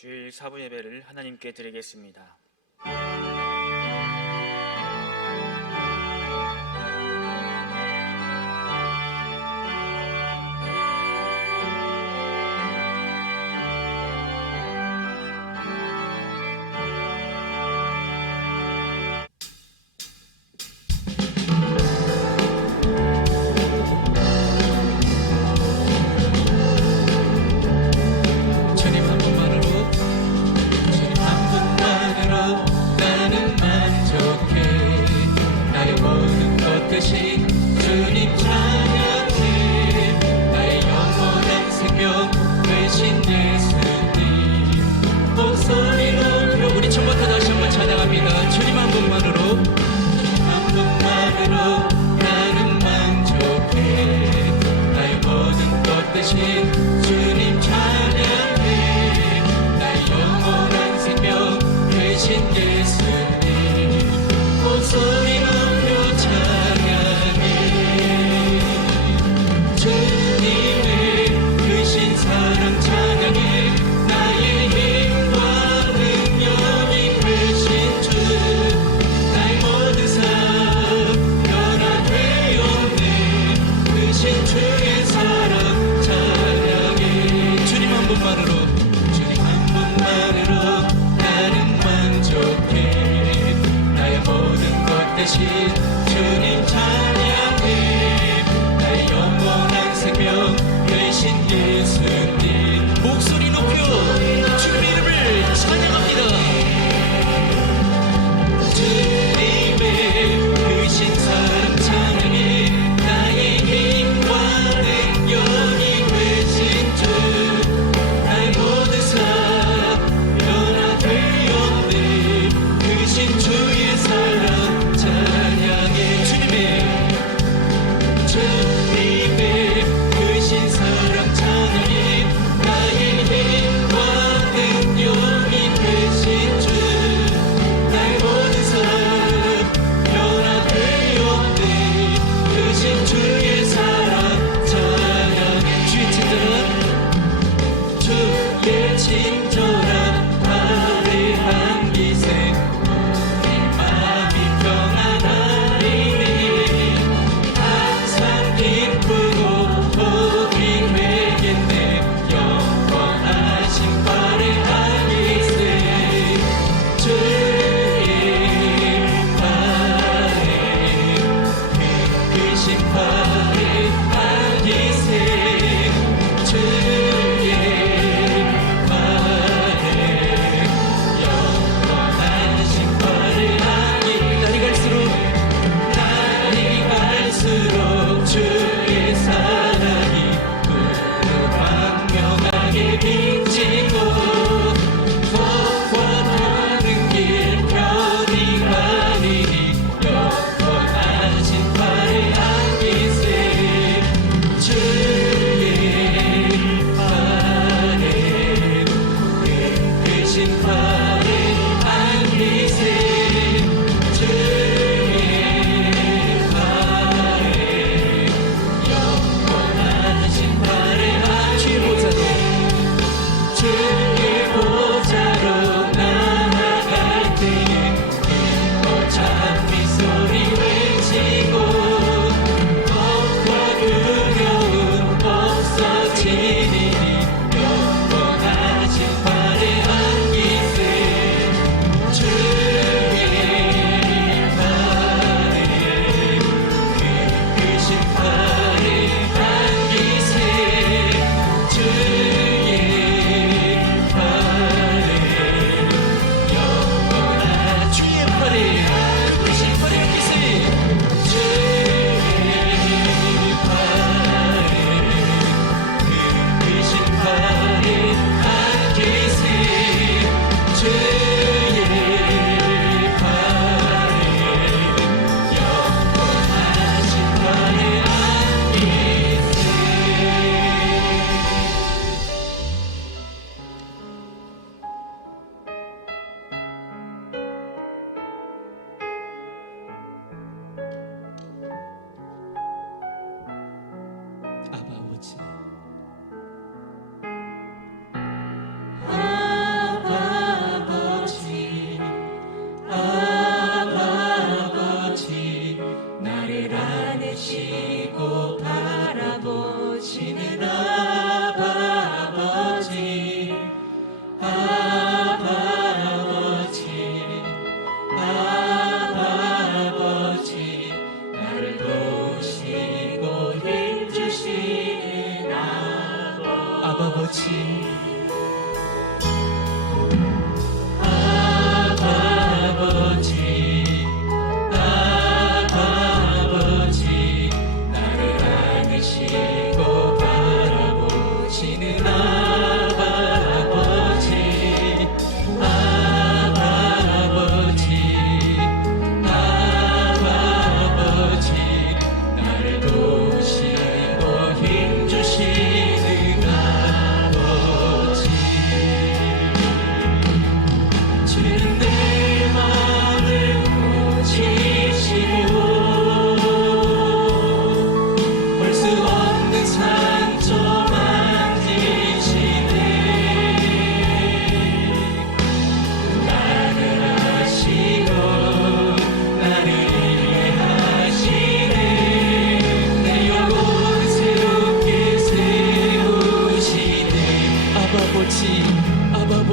주일 사부 예배를 하나님께 드리겠습니다. 주님 찬양해 나의 영원한 생명 되신 예수님 목소리 높여 주님의 이름을 찬양합니다. 주님의 크신 사랑 찬양해 나의 힘과 능력이 되신 주 나의 모든 삶 변화되었네 크신 주의 사랑 찬양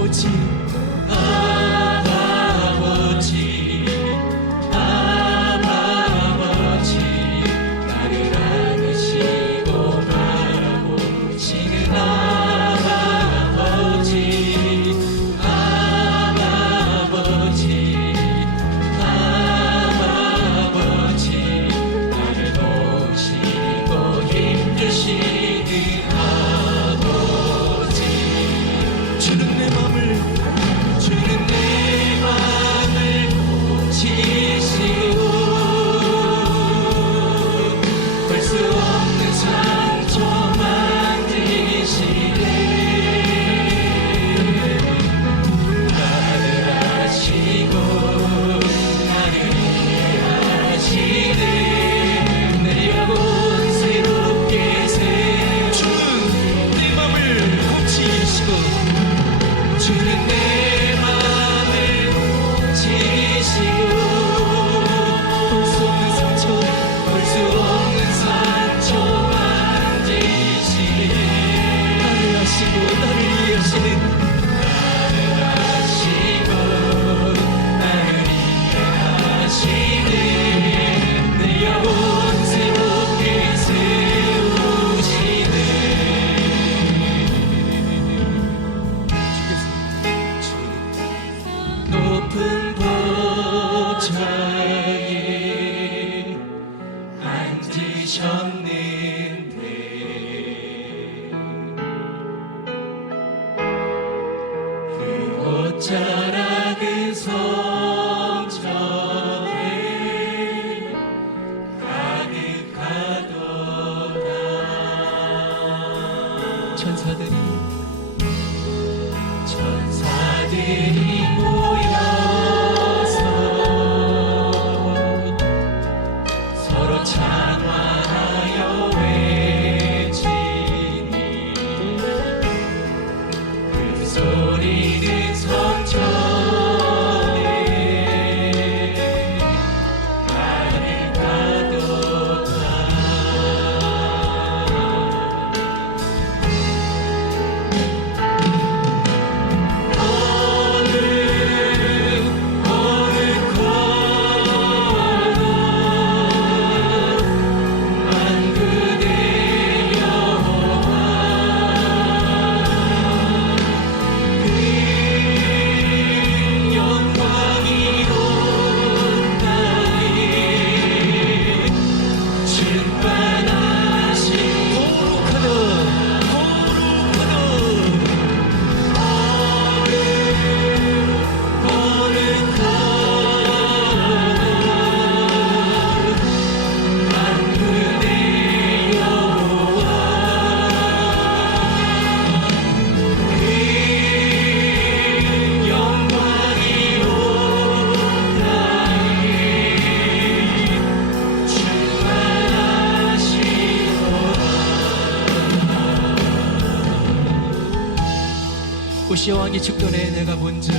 아버지 아버지 아버지 나를 안으시고 바라보시는 아버지 아버지 아버지 나를 도우시고 힘주시는 아버지 주는 내 맘을 고치시고 볼 수 없는 상처 만드시네 나를 아시고 나를 이해하시네 내 영혼 새롭게 주는 내 맘을 고치시고 주는 내 맘을 고치시고 볼 수 없는 상처 볼 수 없는 상처 만지시네 나를 아시고 나를 이해하시는 나를 아시고 나를 이해하시네 내 영혼 새롭게 세우시네 높은 보좌에 앉으셨는데 그 옷자락은 성전에 가득하도다 천사들이 모여서 서로 찬양하여 외치니 그 소리는 성전에 가득하도다 오시아 왕이 죽전에 내가 본즉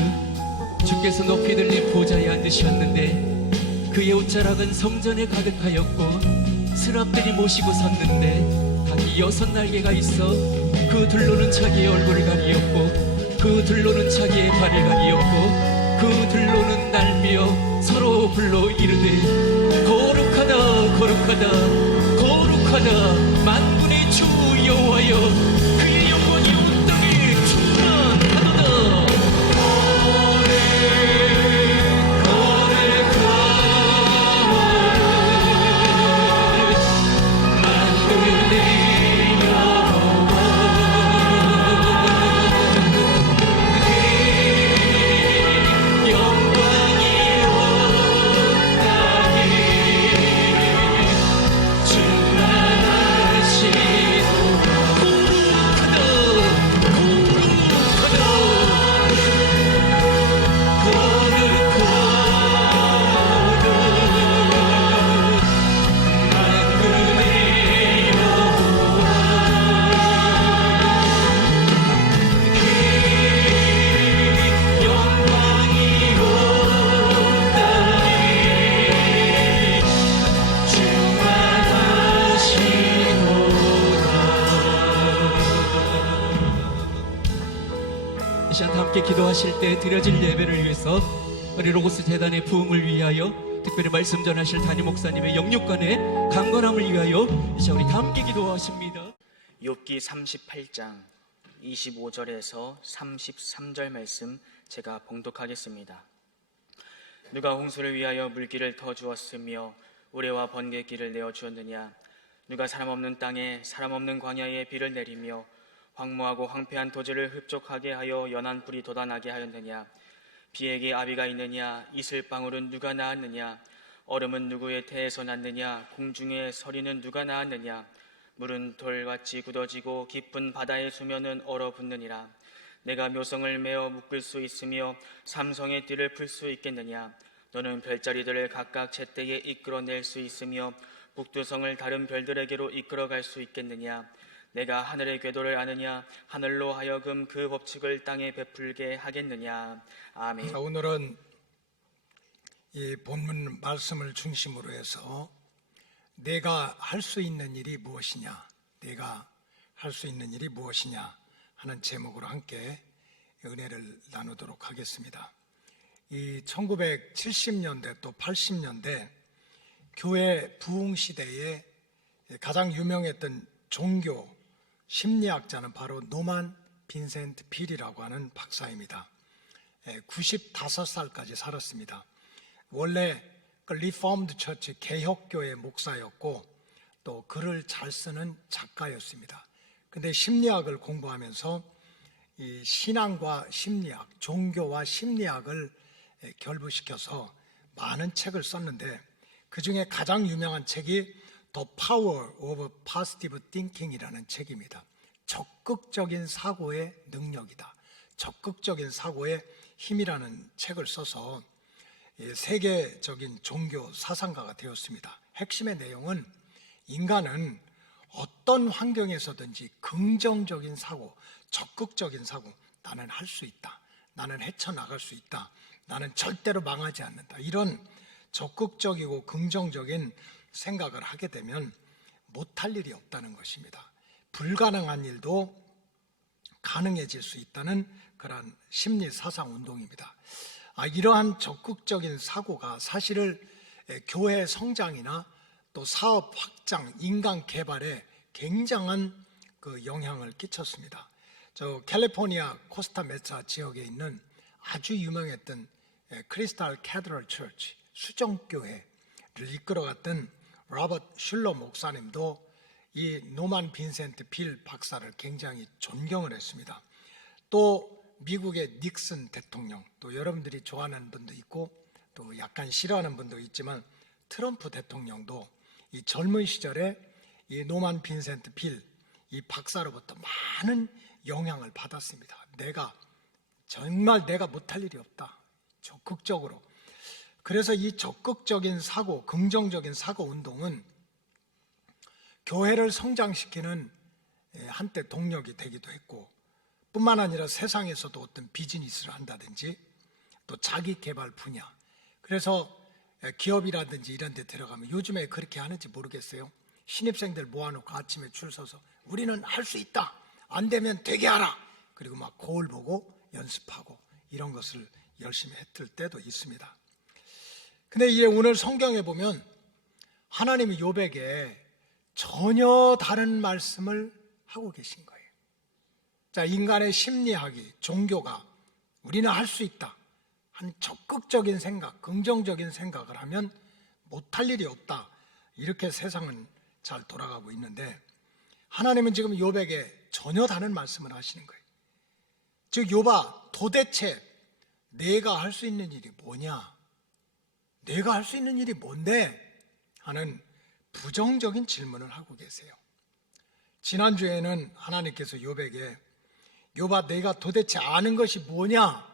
주께서 높이 들린 보좌에 앉으셨는데 그의 옷자락은 성전에 가득하였고 스랍들이 모시고 섰는데 각기 6날개가 있어 그 둘로는 자기의 얼굴을 가리었고 그 둘로는 자기의 발을 가리었고 그 둘로는 날며 서로 불러 이르되 거룩하다 거룩하다 거룩하다 만군의 주 여호와여 그의 영광이 온 땅에 충만하도다 기도하실 때 드려질 예배를 위해서 우리 로고스 재단의 부흥을 위하여, 특별히 말씀 전하실 담임 목사님의 영육간의 강건함을 위하여 이제 우리 다 함께 기도하십니다. 욥기 38장 25절에서 33절 말씀 제가 봉독하겠습니다. 누가 홍수를 위하여 물길을 터주었으며 우레와 번개길을 내어주었느냐? 누가 사람 없는 땅에 사람 없는 광야에 비를 내리며 황무하고 황폐한 토지를 흡족하게 하여 연한 풀이 돋아나게 하였느냐? 비에게 아비가 있느냐? 이슬방울은 누가 낳았느냐? 얼음은 누구의 태에서 났느냐? 공중의 서리는 누가 낳았느냐? 물은 돌같이 굳어지고 깊은 바다의 수면은 얼어붙느니라. 내가 묘성을 메어 묶을 수 있으며 삼성의 띠를 풀 수 있겠느냐? 너는 별자리들을 각각 제때에 이끌어낼 수 있으며 북두성을 다른 별들에게로 이끌어갈 수 있겠느냐? 내가 하늘의 궤도를 아느냐? 하늘로 하여금 그 법칙을 땅에 베풀게 하겠느냐? 아멘. 자, 오늘은 이 본문 말씀을 중심으로 해서 내가 할 수 있는 일이 무엇이냐, 내가 할 수 있는 일이 무엇이냐 하는 제목으로 함께 은혜를 나누도록 하겠습니다. 이 1970년대 또 80년대 교회 부흥 시대에 가장 유명했던 종교 심리학자는 바로 노만 빈센트 필이라고 하는 박사입니다. 95살까지 살았습니다. 원래 리포먼드 처치 개혁교회 목사였고 또 글을 잘 쓰는 작가였습니다. 근데 심리학을 공부하면서 이 신앙과 심리학, 종교와 심리학을 결부시켜서 많은 책을 썼는데 그 중에 가장 유명한 책이 The Power of Positive Thinking이라는 책입니다. 적극적인 사고의 능력이다, 적극적인 사고의 힘이라는 책을 써서 세계적인 종교 사상가가 되었습니다. 핵심의 내용은 인간은 어떤 환경에서든지 긍정적인 사고, 적극적인 사고, 나는 할 수 있다, 나는 헤쳐나갈 수 있다, 나는 절대로 망하지 않는다, 이런 적극적이고 긍정적인 생각을 하게 되면 못할 일이 없다는 것입니다. 불가능한 일도 가능해질 수 있다는 그런 심리 사상 운동입니다. 이러한 적극적인 사고가 사실을 교회 성장이나 또 사업 확장, 인간 개발에 굉장한 그 영향을 끼쳤습니다. 저 캘리포니아 코스타메사 지역에 있는 아주 유명했던 크리스탈 캐더럴 처치, 수정교회를 이끌어갔던 로버트 슐러 목사님도 이 노만 빈센트 필 박사를 굉장히 존경을 했습니다. 또 미국의 닉슨 대통령, 또 여러분들이 좋아하는 분도 있고 또 약간 싫어하는 분도 있지만 트럼프 대통령도 이 젊은 시절에 이 노만 빈센트 필 이 박사로부터 많은 영향을 받았습니다. 정말 내가 못할 일이 없다, 적극적으로. 그래서 이 적극적인 사고, 긍정적인 사고 운동은 교회를 성장시키는 한때 동력이 되기도 했고, 뿐만 아니라 세상에서도 어떤 비즈니스를 한다든지 또 자기 개발 분야, 그래서 기업이라든지 이런 데 들어가면 요즘에 그렇게 하는지 모르겠어요. 신입생들 모아놓고 아침에 줄 서서 우리는 할 수 있다, 안 되면 되게 하라, 그리고 막 거울 보고 연습하고 이런 것을 열심히 했을 때도 있습니다. 근데 이제 오늘 성경에 보면 하나님이 욥에게 전혀 다른 말씀을 하고 계신 거예요. 자, 인간의 심리학이, 종교가 우리는 할 수 있다 한 적극적인 생각, 긍정적인 생각을 하면 못할 일이 없다, 이렇게 세상은 잘 돌아가고 있는데 하나님은 지금 욥에게 전혀 다른 말씀을 하시는 거예요. 즉, 욥아, 도대체 내가 할 수 있는 일이 뭐냐, 내가 할 수 있는 일이 뭔데 하는 부정적인 질문을 하고 계세요. 지난주에는 하나님께서 욥에게 욥아, 내가 도대체 아는 것이 뭐냐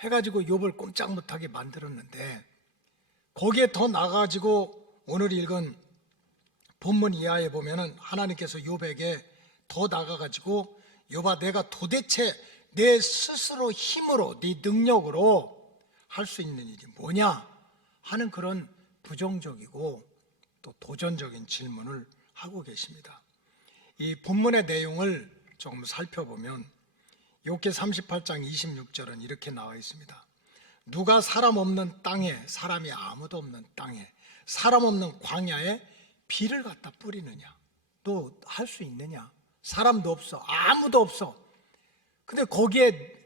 해가지고 욥을 꼼짝 못하게 만들었는데, 거기에 더 나가가지고 오늘 읽은 본문 이하에 보면은 하나님께서 욥에게 더 나가가지고 욥아, 내가 도대체 내 스스로 힘으로, 네 능력으로 할 수 있는 일이 뭐냐 하는 그런 부정적이고 또 도전적인 질문을 하고 계십니다. 이 본문의 내용을 조금 살펴보면 욥기 38장 26절은 이렇게 나와 있습니다. 누가 사람 없는 땅에, 사람이 아무도 없는 땅에, 사람 없는 광야에 비를 갖다 뿌리느냐? 너 할 수 있느냐? 사람도 없어, 아무도 없어. 근데 거기에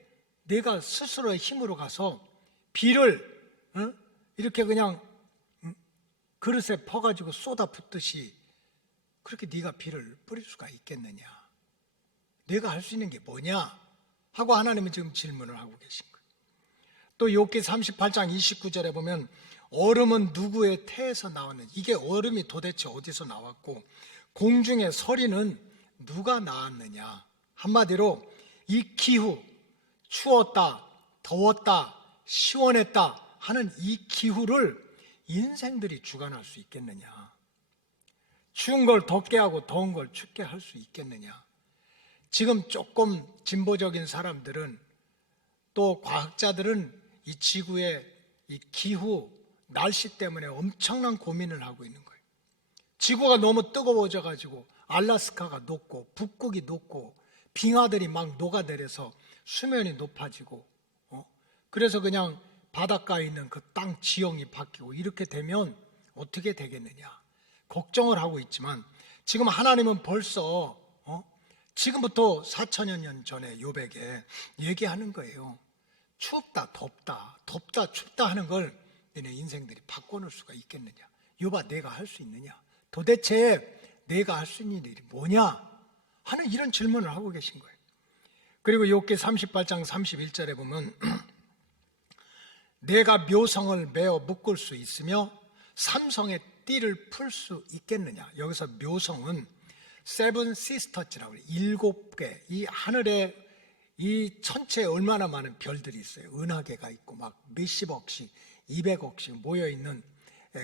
내가 스스로의 힘으로 가서 비를 이렇게 그냥 그릇에 퍼가지고 쏟아 붓듯이 그렇게 네가 비를 뿌릴 수가 있겠느냐? 내가 할 수 있는 게 뭐냐? 하고 하나님은 지금 질문을 하고 계신 거예요. 또 욥기 38장 29절에 보면 얼음은 누구의 태에서 나왔는지, 이게 얼음이 도대체 어디서 나왔고 공중의 서리는 누가 낳았느냐? 한마디로 이 기후, 추웠다, 더웠다, 시원했다 하는 이 기후를 인생들이 주관할 수 있겠느냐? 추운 걸 덥게 하고 더운 걸 춥게 할 수 있겠느냐? 지금 조금 진보적인 사람들은, 또 과학자들은 이 지구의 이 기후, 날씨 때문에 엄청난 고민을 하고 있는 거예요. 지구가 너무 뜨거워져 가지고 알라스카가 녹고 북극이 녹고 빙하들이 막 녹아내려서 수면이 높아지고, 그래서 그냥 바닷가에 있는 그 땅 지형이 바뀌고 이렇게 되면 어떻게 되겠느냐 걱정을 하고 있지만, 지금 하나님은 벌써 지금부터 4천여 년 전에 욥에게 얘기하는 거예요. 춥다 덥다, 덥다 춥다 하는 걸 너네 인생들이 바꿔놓을 수가 있겠느냐? 욥아, 내가 할 수 있느냐? 도대체 내가 할 수 있는 일이 뭐냐? 하는 이런 질문을 하고 계신 거예요. 그리고 욥기 38장 31절에 보면 내가 묘성을 메어 묶을 수 있으며 삼성의 띠를 풀 수 있겠느냐? 여기서 묘성은 세븐 시스터즈라고 해요. 7개, 이 하늘에 이 천체에 얼마나 많은 별들이 있어요. 은하계가 있고 막 몇십억씩 200억씩 모여있는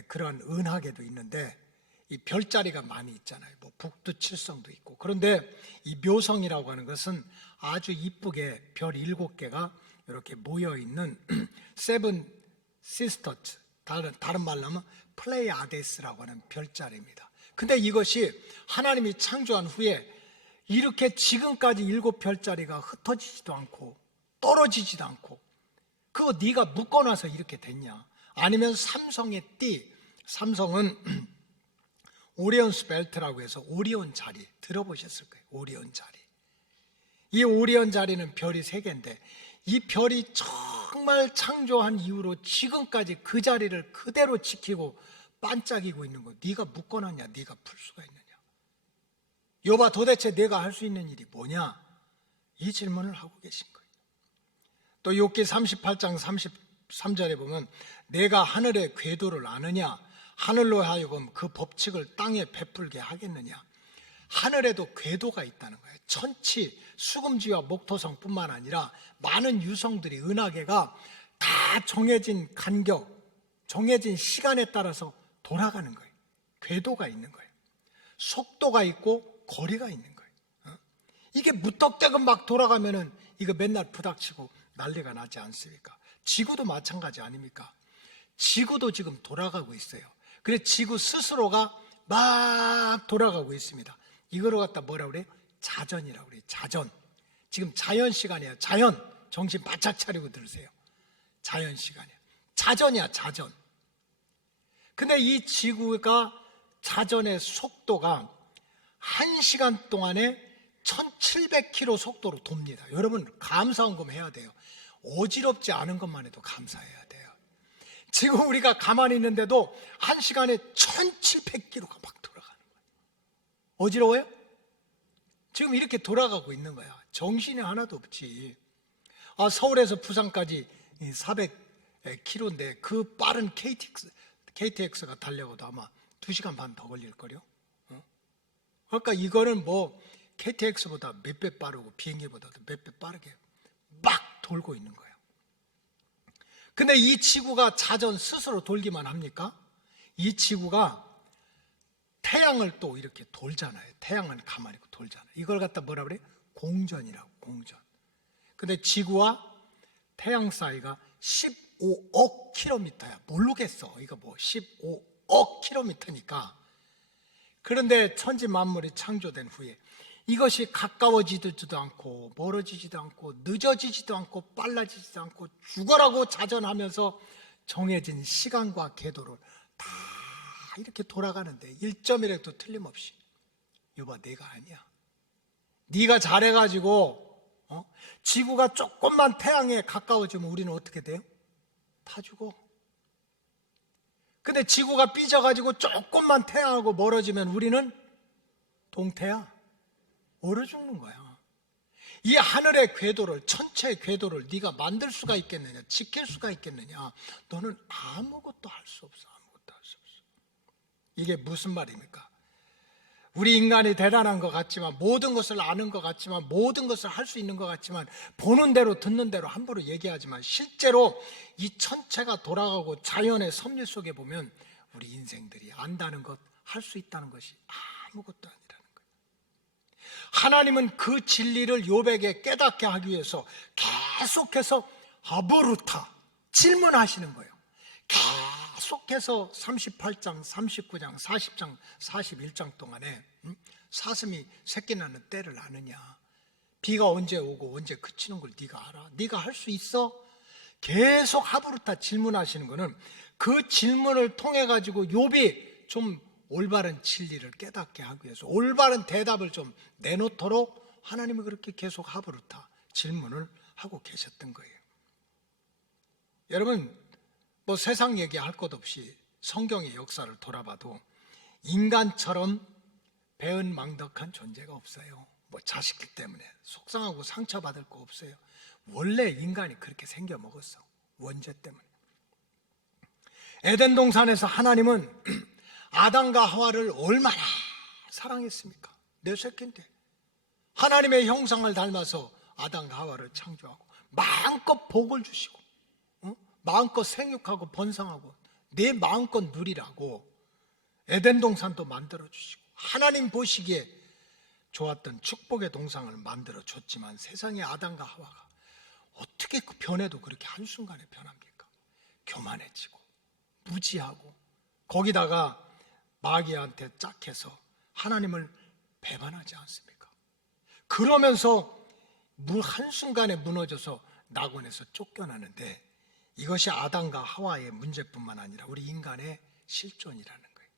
그런 은하계도 있는데, 이 별자리가 많이 있잖아요. 뭐 북두칠성도 있고. 그런데 이 묘성이라고 하는 것은 아주 이쁘게 별 7개가 이렇게 모여있는 세븐 시스터즈, 다른 말로 하면 플레이아데스라고 하는 별자리입니다. 근데 이것이 하나님이 창조한 후에 이렇게 지금까지 7별자리가 흩어지지도 않고 떨어지지도 않고, 그거 네가 묶어놔서 이렇게 됐냐? 아니면 삼성의 띠, 삼성은 오리온스 벨트라고 해서 오리온 자리 들어보셨을 거예요. 오리온 자리. 이 오리온 자리는 별이 3개인데 이 별이 정말 창조한 이후로 지금까지 그 자리를 그대로 지키고 반짝이고 있는 거 네가 묶어놨냐? 네가 풀 수가 있느냐? 욥아, 도대체 내가 할 수 있는 일이 뭐냐? 이 질문을 하고 계신 거예요. 또 욥기 38장 33절에 보면 내가 하늘의 궤도를 아느냐? 하늘로 하여금 그 법칙을 땅에 베풀게 하겠느냐? 하늘에도 궤도가 있다는 거예요. 천치, 수금지와 목토성뿐만 아니라 많은 유성들이, 은하계가 다 정해진 간격, 정해진 시간에 따라서 돌아가는 거예요. 궤도가 있는 거예요. 속도가 있고 거리가 있는 거예요. 이게 무턱대고 막 돌아가면은 이거 맨날 부닥치고 난리가 나지 않습니까? 지구도 마찬가지 아닙니까? 지구도 지금 돌아가고 있어요. 그래서 지구 스스로가 막 돌아가고 있습니다. 이거를 갖다 뭐라고 그래요? 자전이라고 그래요. 자전. 지금 자연 시간이에요. 자연. 정신 바짝 차리고 들으세요. 자연 시간이에요. 자전이야, 자전. 근데 이 지구가 자전의 속도가 1시간 동안에 1700km 속도로 돕니다. 여러분 감사원금 해야 돼요. 어지럽지 않은 것만 해도 감사해야 돼요. 지금 우리가 가만히 있는데도 1시간에 1700km가 막 돌아가는 거예요. 어지러워요? 지금 이렇게 돌아가고 있는 거야. 정신이 하나도 없지. 서울에서 부산까지 400km인데 그 빠른 KTX가 달려가도 아마 2시간 반 더 걸릴걸요. 그러니까 이거는 뭐 KTX보다 몇 배 빠르고 비행기보다도 몇 배 빠르게 막 돌고 있는 거예요. 근데 이 지구가 자전 스스로 돌기만 합니까? 이 지구가 태양을 또 이렇게 돌잖아요. 태양은 가만히 있고 돌잖아요. 이걸 갖다 뭐라 그래요? 공전이라고, 공전. 근데 지구와 태양 사이가 15억 킬로미터야. 모르겠어. 이거 뭐 15억 킬로미터니까. 그런데 천지 만물이 창조된 후에 이것이 가까워지지도 않고 멀어지지도 않고 늦어지지도 않고 빨라지지도 않고 죽어라고 자전하면서 정해진 시간과 궤도를 다 이렇게 돌아가는데 1점이라도 틀림없이 여봐 내가 아니야. 네가 잘해가지고 지구가 조금만 태양에 가까워지면 우리는 어떻게 돼요? 다 죽어. 근데 지구가 삐져가지고 조금만 태양하고 멀어지면 우리는 동태야. 얼어 죽는 거야. 이 하늘의 궤도를, 천체의 궤도를 네가 만들 수가 있겠느냐, 지킬 수가 있겠느냐? 너는 아무것도 할 수 없어. 아무것도 할 수 없어. 이게 무슨 말입니까? 우리 인간이 대단한 것 같지만, 모든 것을 아는 것 같지만, 모든 것을 할 수 있는 것 같지만, 보는 대로 듣는 대로 함부로 얘기하지만 실제로 이 천체가 돌아가고 자연의 섭리 속에 보면 우리 인생들이 안다는 것, 할 수 있다는 것이 아무것도 아니라는 거예요. 하나님은 그 진리를 욥에게 깨닫게 하기 위해서 계속해서 아보르타 질문하시는 거예요. 계속해서 38장, 39장, 40장, 41장 동안에 사슴이 새끼 낳는 때를 아느냐, 비가 언제 오고 언제 그치는 걸 네가 알아? 네가 할 수 있어? 계속 하부르타 질문하시는 거는 그 질문을 통해 가지고 욥이 좀 올바른 진리를 깨닫게 하기 위해서 올바른 대답을 좀 내놓도록 하나님이 그렇게 계속 하부르타 질문을 하고 계셨던 거예요. 여러분, 뭐 세상 얘기할 것 없이 성경의 역사를 돌아봐도 인간처럼 배은망덕한 존재가 없어요. 뭐 자식들 때문에 속상하고 상처받을 거 없어요. 원래 인간이 그렇게 생겨 먹었어. 원죄 때문에. 에덴 동산에서 하나님은 아담과 하와를 얼마나 사랑했습니까? 내 새끼인데 하나님의 형상을 닮아서 아담과 하와를 창조하고 마음껏 복을 주시고 마음껏 생육하고 번성하고 내 마음껏 누리라고 에덴 동산도 만들어주시고 하나님 보시기에 좋았던 축복의 동산을 만들어줬지만 세상의 아담과 하와가 어떻게 그 변해도 그렇게 한순간에 변합니까? 교만해지고 무지하고 거기다가 마귀한테 짝해서 하나님을 배반하지 않습니까? 그러면서 한순간에 무너져서 낙원에서 쫓겨나는데 이것이 아담과 하와의 문제뿐만 아니라 우리 인간의 실존이라는 거예요.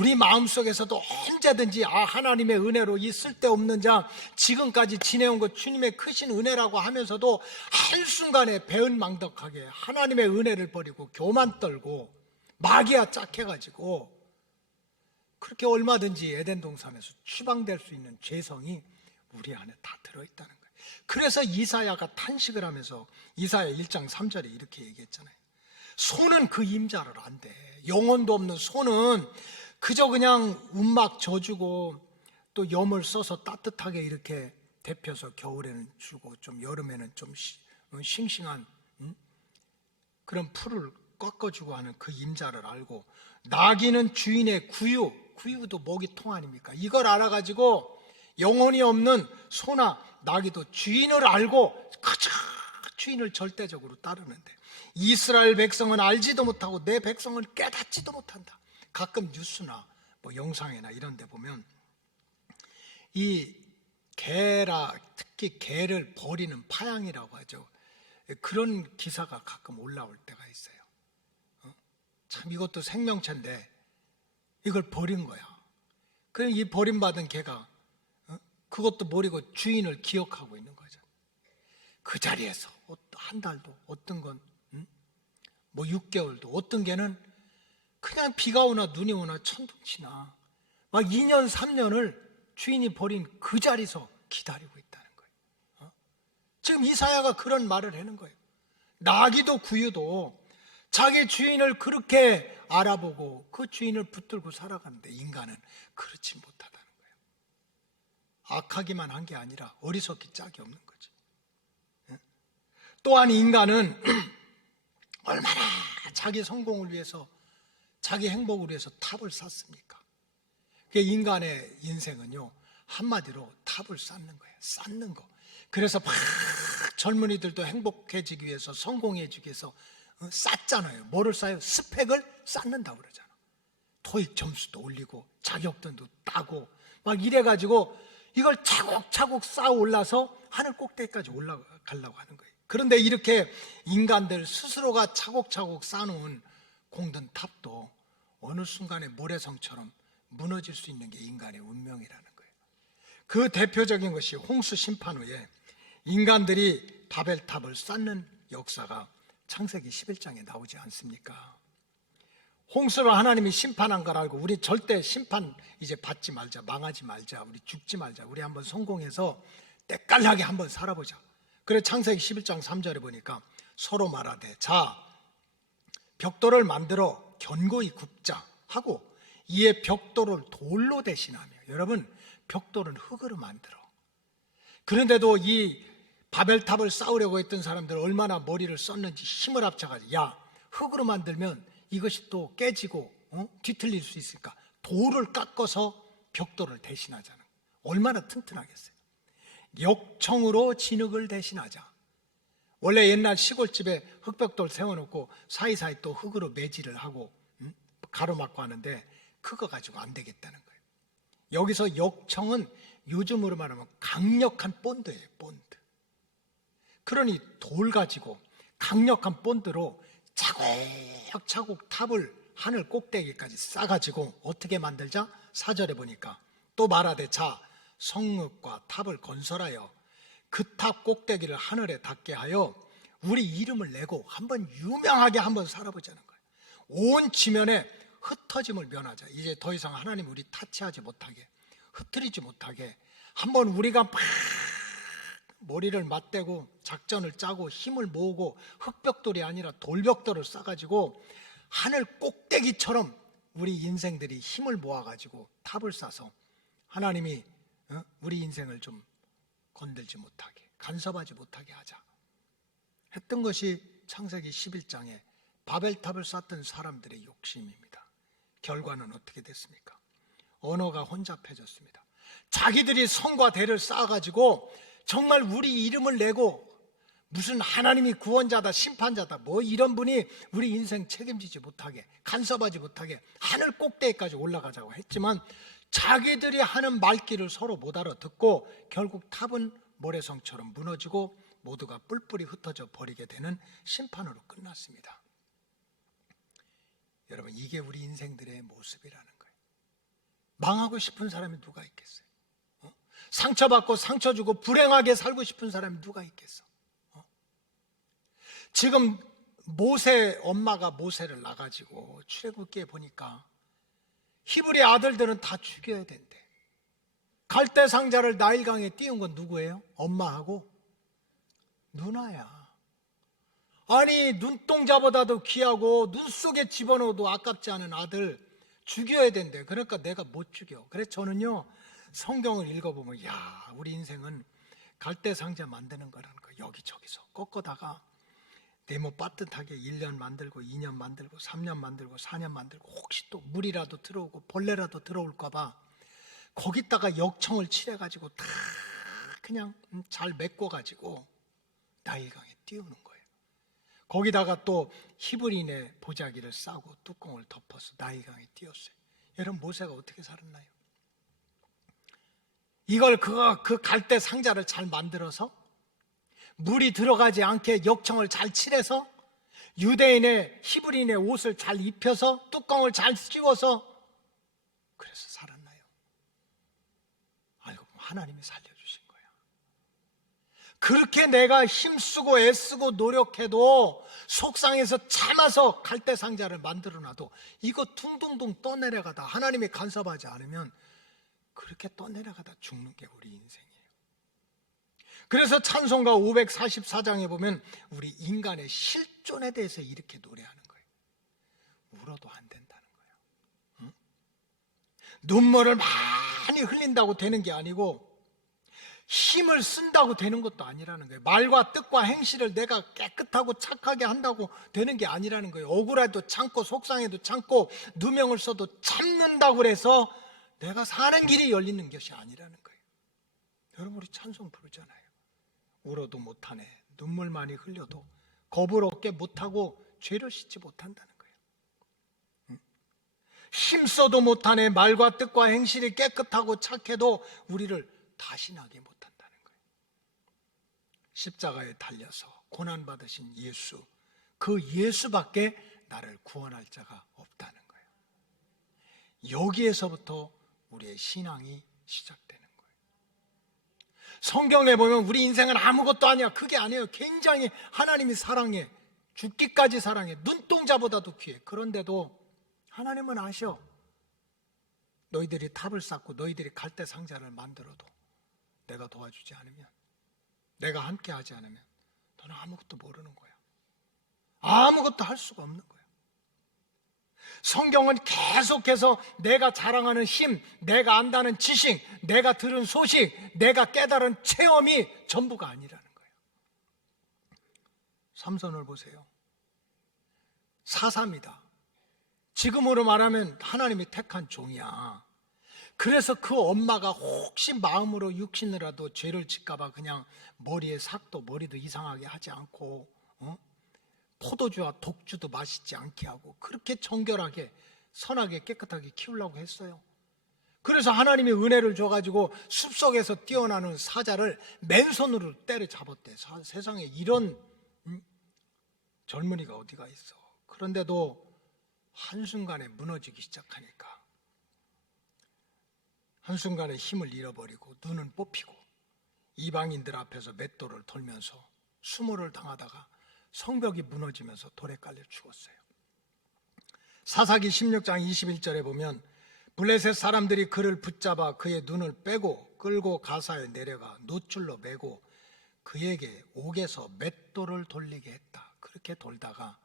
우리 마음속에서도 언제든지 하나님의 은혜로 이 쓸데없는 자 지금까지 지내온 것 주님의 크신 은혜라고 하면서도 한순간에 배은망덕하게 하나님의 은혜를 버리고 교만 떨고 마귀와 짝해가지고 그렇게 얼마든지 에덴 동산에서 추방될 수 있는 죄성이 우리 안에 다 들어있다는 거예요. 그래서 이사야가 탄식을 하면서 이사야 1장 3절에 이렇게 얘기했잖아요. 소는 그 임자를 안 돼. 영혼도 없는 소는 그저 그냥 움막 져주고 또 염을 써서 따뜻하게 이렇게 데펴서 겨울에는 주고 좀 여름에는 좀 싱싱한 그런 풀을 꺾어주고 하는 그 임자를 알고 나귀는 주인의 구유도 목이 통 아닙니까? 이걸 알아가지고 영혼이 없는 소나 나귀도 주인을 알고 그저 주인을 절대적으로 따르는데 이스라엘 백성은 알지도 못하고 내 백성을 깨닫지도 못한다. 가끔 뉴스나 뭐 영상이나 이런 데 보면 이 개라, 특히 개를 버리는 파양이라고 하죠. 그런 기사가 가끔 올라올 때가 있어요. 참 이것도 생명체인데 이걸 버린 거야. 그럼 이 버림받은 개가 그것도 모르고 주인을 기억하고 있는 거죠. 그 자리에서 한 달도 어떤 건 뭐 6개월도 어떤 개는 그냥 비가 오나 눈이 오나 천둥치나 막 2년 3년을 주인이 버린 그 자리에서 기다리고 있다는 거예요. 지금 이사야가 그런 말을 하는 거예요. 나귀도 구유도 자기 주인을 그렇게 알아보고 그 주인을 붙들고 살아가는데 인간은 그렇지 못하다는 거예요. 악하기만 한 게 아니라 어리석기 짝이 없는 거지. 또한 인간은 얼마나 자기 성공을 위해서 자기 행복을 위해서 탑을 쌓습니까? 인간의 인생은요 한마디로 탑을 쌓는 거예요. 쌓는 거. 그래서 막 젊은이들도 행복해지기 위해서 성공해지기 위해서 쌓잖아요. 뭐를 쌓아요? 스펙을 쌓는다고 그러잖아. 토익 점수도 올리고 자격증도 따고 막 이래가지고 이걸 차곡차곡 쌓아 올라서 하늘 꼭대기까지 올라가려고 하는 거예요. 그런데 이렇게 인간들 스스로가 차곡차곡 쌓아놓은 공든 탑도 어느 순간에 모래성처럼 무너질 수 있는 게 인간의 운명이라는 거예요. 그 대표적인 것이 홍수 심판 후에 인간들이 바벨탑을 쌓는 역사가 창세기 11장에 나오지 않습니까? 홍수를 하나님이 심판한 걸 알고 우리 절대 심판 이제 받지 말자, 망하지 말자, 우리 죽지 말자, 우리 한번 성공해서 때깔나게 한번 살아보자. 그래 창세기 11장 3절에 보니까 서로 말하되 자 벽돌을 만들어 견고히 굽자 하고 이에 벽돌을 돌로 대신하며, 여러분 벽돌은 흙으로 만들어. 그런데도 이 바벨탑을 쌓으려고 했던 사람들 얼마나 머리를 썼는지 힘을 합쳐가지고 야 흙으로 만들면 이것이 또 깨지고 뒤틀릴 수 있으니까 돌을 깎아서 벽돌을 대신하자는, 얼마나 튼튼하겠어요. 역청으로 진흙을 대신하자. 원래 옛날 시골집에 흙벽돌 세워놓고 사이사이 또 흙으로 매질을 하고 가로막고 하는데 그거 가지고 안 되겠다는 거예요. 여기서 역청은 요즘으로 말하면 강력한 본드예요. 본드. 그러니 돌 가지고 강력한 본드로 차곡차곡 탑을 하늘 꼭대기까지 쌓아가지고 어떻게 만들자? 4절에 보니까 또 말하되 자 성읍과 탑을 건설하여 그 탑 꼭대기를 하늘에 닿게 하여 우리 이름을 내고 한번 유명하게 한번 살아보자는 거예요. 온 지면에 흩어짐을 면하자. 이제 더 이상 하나님 우리 타치하지 못하게, 흩트리지 못하게 한번 우리가 막 머리를 맞대고 작전을 짜고 힘을 모으고 흙벽돌이 아니라 돌벽돌을 쌓아가지고 하늘 꼭대기처럼 우리 인생들이 힘을 모아가지고 탑을 쌓아서 하나님이 우리 인생을 좀 건들지 못하게, 간섭하지 못하게 하자 했던 것이 창세기 11장에 바벨탑을 쌓던 사람들의 욕심입니다. 결과는 어떻게 됐습니까? 언어가 혼잡해졌습니다. 자기들이 성과 대를 쌓아가지고 정말 우리 이름을 내고 무슨 하나님이 구원자다, 심판자다, 뭐 이런 분이 우리 인생 책임지지 못하게, 간섭하지 못하게 하늘 꼭대기까지 올라가자고 했지만 자기들이 하는 말귀를 서로 못 알아듣고 결국 탑은 모래성처럼 무너지고 모두가 뿔뿔이 흩어져 버리게 되는 심판으로 끝났습니다. 여러분, 이게 우리 인생들의 모습이라는 거예요. 망하고 싶은 사람이 누가 있겠어요? 상처받고 상처 주고 불행하게 살고 싶은 사람이 누가 있겠어? 지금 모세 엄마가 모세를 낳아가지고 출애굽기에 보니까 히브리 아들들은 다 죽여야 된대. 갈대 상자를 나일강에 띄운 건 누구예요? 엄마하고 누나야. 아니 눈동자보다도 귀하고 눈 속에 집어넣어도 아깝지 않은 아들 죽여야 된대. 그러니까 내가 못 죽여. 그래서 저는요 성경을 읽어보면 야 우리 인생은 갈대 상자 만드는 거라는 거. 여기저기서 꺾어다가 네모 빠듯하게 1년 만들고 2년 만들고 3년 만들고 4년 만들고 혹시 또 물이라도 들어오고 벌레라도 들어올까 봐 거기다가 역청을 칠해가지고 다 그냥 잘 메꿔가지고 나일강에 띄우는 거예요. 거기다가 또 히브리인의 보자기를 싸고 뚜껑을 덮어서 나일강에 띄웠어요. 여러분 모세가 어떻게 살았나요? 이걸 그 갈대 상자를 잘 만들어서 물이 들어가지 않게 역청을 잘 칠해서 유대인의 히브리인의 옷을 잘 입혀서 뚜껑을 잘 씌워서 그래서 살았나요? 알고 보면 하나님이 살려주신 거야. 그렇게 내가 힘쓰고 애쓰고 노력해도 속상해서 참아서 갈대 상자를 만들어놔도 이거 둥둥둥 떠내려가다 하나님이 간섭하지 않으면 그렇게 떠내려가다 죽는 게 우리 인생이에요. 그래서 찬송가 544장에 보면 우리 인간의 실존에 대해서 이렇게 노래하는 거예요. 울어도 안 된다는 거예요. 응? 눈물을 많이 흘린다고 되는 게 아니고 힘을 쓴다고 되는 것도 아니라는 거예요. 말과 뜻과 행실을 내가 깨끗하고 착하게 한다고 되는 게 아니라는 거예요. 억울해도 참고 속상해도 참고 누명을 써도 참는다고 해서 내가 사는 길이 열리는 것이 아니라는 거예요. 여러분 우리 찬송 부르잖아요. 울어도 못하네, 눈물 많이 흘려도 겁을 얻게 못하고 죄를 씻지 못한다는 거예요. 응? 힘써도 못하네, 말과 뜻과 행실이 깨끗하고 착해도 우리를 다신하게 못한다는 거예요. 십자가에 달려서 고난받으신 예수, 그 예수밖에 나를 구원할 자가 없다는 거예요. 여기에서부터 우리의 신앙이 시작되는 거예요. 성경에 보면 우리 인생은 아무것도 아니야, 그게 아니에요. 굉장히 하나님이 사랑해, 죽기까지 사랑해, 눈동자보다도 귀해. 그런데도 하나님은 아셔. 너희들이 탑을 쌓고 너희들이 갈대 상자를 만들어도 내가 도와주지 않으면, 내가 함께 하지 않으면 너는 아무것도 모르는 거야. 아무것도 할 수가 없는 거야. 성경은 계속해서 내가 자랑하는 힘, 내가 안다는 지식, 내가 들은 소식, 내가 깨달은 체험이 전부가 아니라는 거예요. 삼손을 보세요. 사사입니다. 지금으로 말하면 하나님이 택한 종이야. 그래서 그 엄마가 혹시 마음으로 육신이라도 죄를 짓까봐 그냥 머리에 삭도 머리도 이상하게 하지 않고 포도주와 독주도 마시지 않게 하고 그렇게 정결하게 선하게 깨끗하게 키우려고 했어요. 그래서 하나님이 은혜를 줘가지고 숲속에서 뛰어나는 사자를 맨손으로 때려잡았대. 세상에 이런 젊은이가 어디가 있어. 그런데도 한순간에 무너지기 시작하니까 한순간에 힘을 잃어버리고 눈은 뽑히고 이방인들 앞에서 맷돌을 돌면서 수모를 당하다가 성벽이 무너지면서 돌에 깔려 죽었어요. 사사기 16장 21절에 보면 블레셋 사람들이 그를 붙잡아 그의 눈을 빼고 끌고 가사에 내려가 노줄로 매고 그에게 옥에서 맷돌을 돌리게 했다. 그렇게 돌다가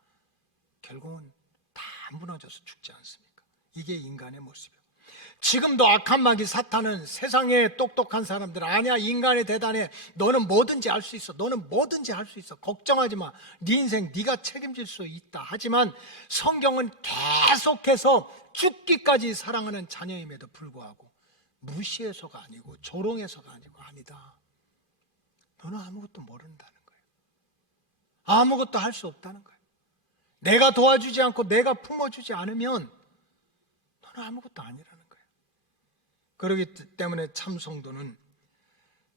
결국은 다 무너져서 죽지 않습니까? 이게 인간의 모습이에요. 지금도 악한 마귀 사탄은 세상에 똑똑한 사람들, 아니야 인간이 대단해, 너는 뭐든지 할 수 있어, 너는 뭐든지 할 수 있어, 걱정하지 마, 네 인생 네가 책임질 수 있다. 하지만 성경은 계속해서 죽기까지 사랑하는 자녀임에도 불구하고 무시해서가 아니고 조롱해서가 아니고 아니다, 너는 아무것도 모른다는 거예요. 아무것도 할 수 없다는 거예요. 내가 도와주지 않고 내가 품어주지 않으면 너는 아무것도 아니라는 거예요. 그렇기 때문에 참 성도는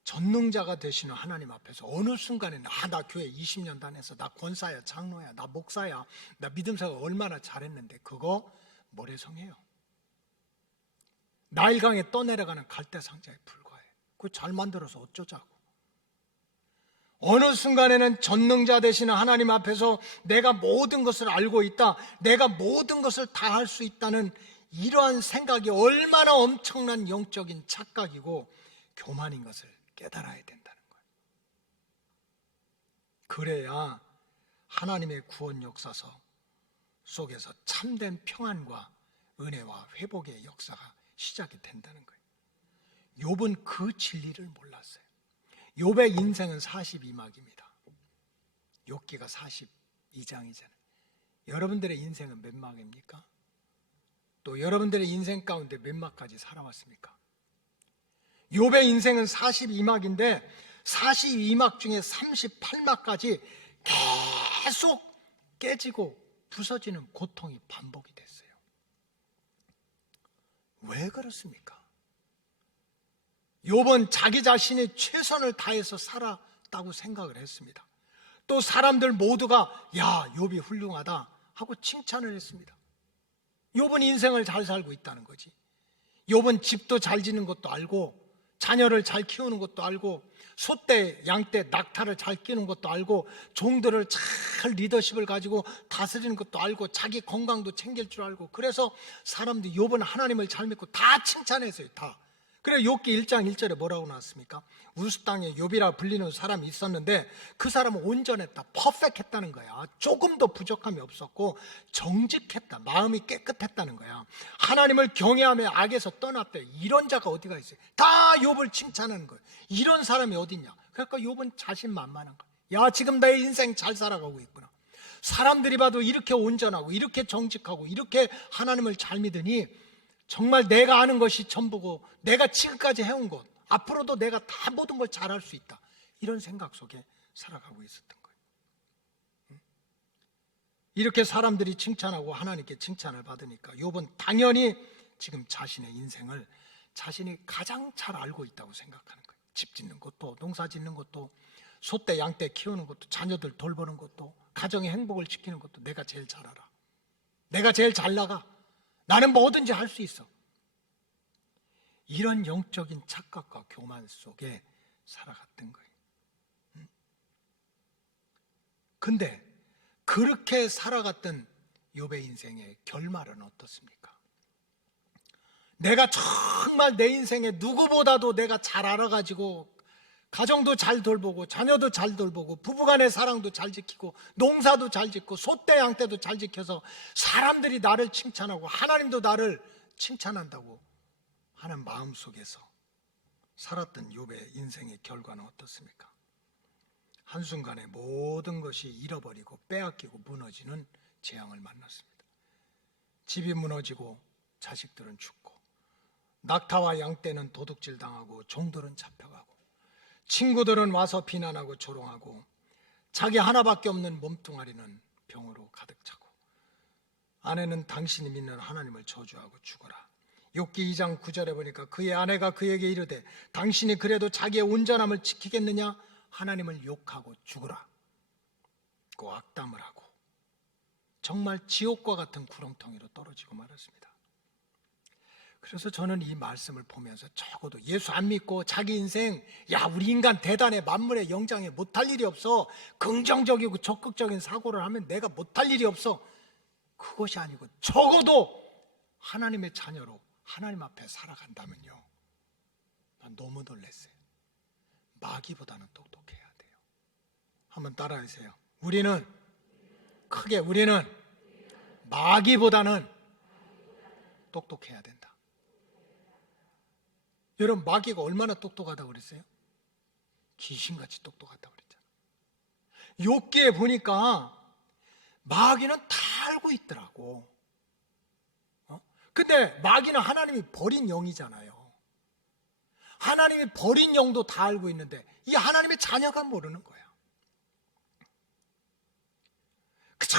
전능자가 되시는 하나님 앞에서 어느 순간에는 나 교회 20년 다녔어, 나 권사야, 장로야, 나 목사야, 나 믿음생활 얼마나 잘했는데 그거 모래성이에요. 나일강에 떠내려가는 갈대상자에 불과해. 그거 잘 만들어서 어쩌자고. 어느 순간에는 전능자 되시는 하나님 앞에서 내가 모든 것을 알고 있다, 내가 모든 것을 다 할 수 있다는 이러한 생각이 얼마나 엄청난 영적인 착각이고 교만인 것을 깨달아야 된다는 거예요. 그래야 하나님의 구원 역사서 속에서 참된 평안과 은혜와 회복의 역사가 시작이 된다는 거예요. 욥은 그 진리를 몰랐어요. 욥의 인생은 42막입니다. 욥기가 42장이잖아요. 여러분들의 인생은 몇 막입니까? 또 여러분들의 인생 가운데 몇 막까지 살아왔습니까? 욥의 인생은 42막인데 42막 중에 38막까지 계속 깨지고 부서지는 고통이 반복이 됐어요. 왜 그렇습니까? 욥은 자기 자신이 최선을 다해서 살았다고 생각을 했습니다. 또 사람들 모두가 야, 욥이 훌륭하다 하고 칭찬을 했습니다. 욥은 인생을 잘 살고 있다는 거지. 욥은 집도 잘 짓는 것도 알고 자녀를 잘 키우는 것도 알고 소떼, 양떼, 낙타를 잘 끼는 것도 알고 종들을 잘 리더십을 가지고 다스리는 것도 알고 자기 건강도 챙길 줄 알고, 그래서 사람들이 욥은 하나님을 잘 믿고 다 칭찬했어요. 다. 그래 욥기 1장 1절에 뭐라고 나왔습니까? 우스 땅에 욥이라 불리는 사람이 있었는데 그 사람은 온전했다, 퍼펙트했다는 거야. 조금도 부족함이 없었고 정직했다, 마음이 깨끗했다는 거야. 하나님을 경외하며 악에서 떠났대. 이런 자가 어디가 있어요? 다 욥을 칭찬하는 거예요. 이런 사람이 어딨냐? 그러니까 욥은 자신만만한 거야. 야, 지금 내 인생 잘 살아가고 있구나. 사람들이 봐도 이렇게 온전하고 이렇게 정직하고 이렇게 하나님을 잘 믿으니 정말 내가 아는 것이 전부고 내가 지금까지 해온 것, 앞으로도 내가 다 모든 걸 잘할 수 있다, 이런 생각 속에 살아가고 있었던 거예요. 이렇게 사람들이 칭찬하고 하나님께 칭찬을 받으니까 욥은 당연히 지금 자신의 인생을 자신이 가장 잘 알고 있다고 생각하는 거예요. 집 짓는 것도, 농사 짓는 것도, 소떼 양떼 키우는 것도, 자녀들 돌보는 것도, 가정의 행복을 지키는 것도 내가 제일 잘 알아. 내가 제일 잘 나가. 나는 뭐든지 할 수 있어. 이런 영적인 착각과 교만 속에 살아갔던 거예요. 근데 그렇게 살아갔던 욥의 인생의 결말은 어떻습니까? 내가 정말 내 인생에 누구보다도 내가 잘 알아가지고 가정도 잘 돌보고 자녀도 잘 돌보고 부부간의 사랑도 잘 지키고 농사도 잘 짓고 소떼 양떼도 잘 지켜서 사람들이 나를 칭찬하고 하나님도 나를 칭찬한다고 하는 마음속에서 살았던 욥의 인생의 결과는 어떻습니까? 한순간에 모든 것이 잃어버리고 빼앗기고 무너지는 재앙을 만났습니다. 집이 무너지고 자식들은 죽고 낙타와 양떼는 도둑질 당하고 종들은 잡혀가고 친구들은 와서 비난하고 조롱하고 자기 하나밖에 없는 몸뚱아리는 병으로 가득 차고 아내는 당신이 믿는 하나님을 저주하고 죽어라. 욥기 2장 9절에 보니까 그의 아내가 그에게 이르되 당신이 그래도 자기의 온전함을 지키겠느냐? 하나님을 욕하고 죽으라. 그 악담을 하고 정말 지옥과 같은 구렁텅이로 떨어지고 말았습니다. 그래서 저는 이 말씀을 보면서 적어도 예수 안 믿고 자기 인생 우리 인간 대단해 만물의 영장에 못할 일이 없어 긍정적이고 적극적인 사고를 하면 내가 못할 일이 없어 그것이 아니고 적어도 하나님의 자녀로 하나님 앞에 살아간다면요 난 너무 놀랐어요. 마귀보다는 똑똑해야 돼요. 한번 따라하세요. 우리는 마귀보다는 똑똑해야 된다. 여러분 마귀가 얼마나 똑똑하다고 그랬어요? 귀신같이 똑똑하다고 그랬잖아요. 욥기에 보니까 마귀는 다 알고 있더라고. 근데 마귀는 하나님이 버린 영이잖아요. 하나님이 버린 영도 다 알고 있는데 이 하나님의 자녀가 모르는 거야. 그저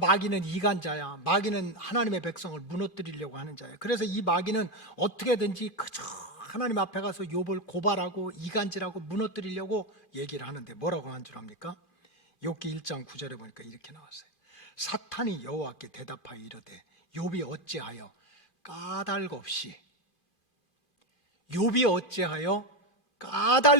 마귀는 이간자야. 마귀는 하나님의 백성을 무너뜨리려고 하는 자야. 그래서 이 마귀는 어떻게든지 그저 하나님 앞에 가서 욥을 고발하고 이간질하고 무너뜨리려고 얘기를 하는데 뭐라고 한 줄 압니까? 욥기 1장 9절에 보니까 이렇게 나왔어요. 사탄이 여호와께 대답하여 이르되 욥이 어찌하여 까닭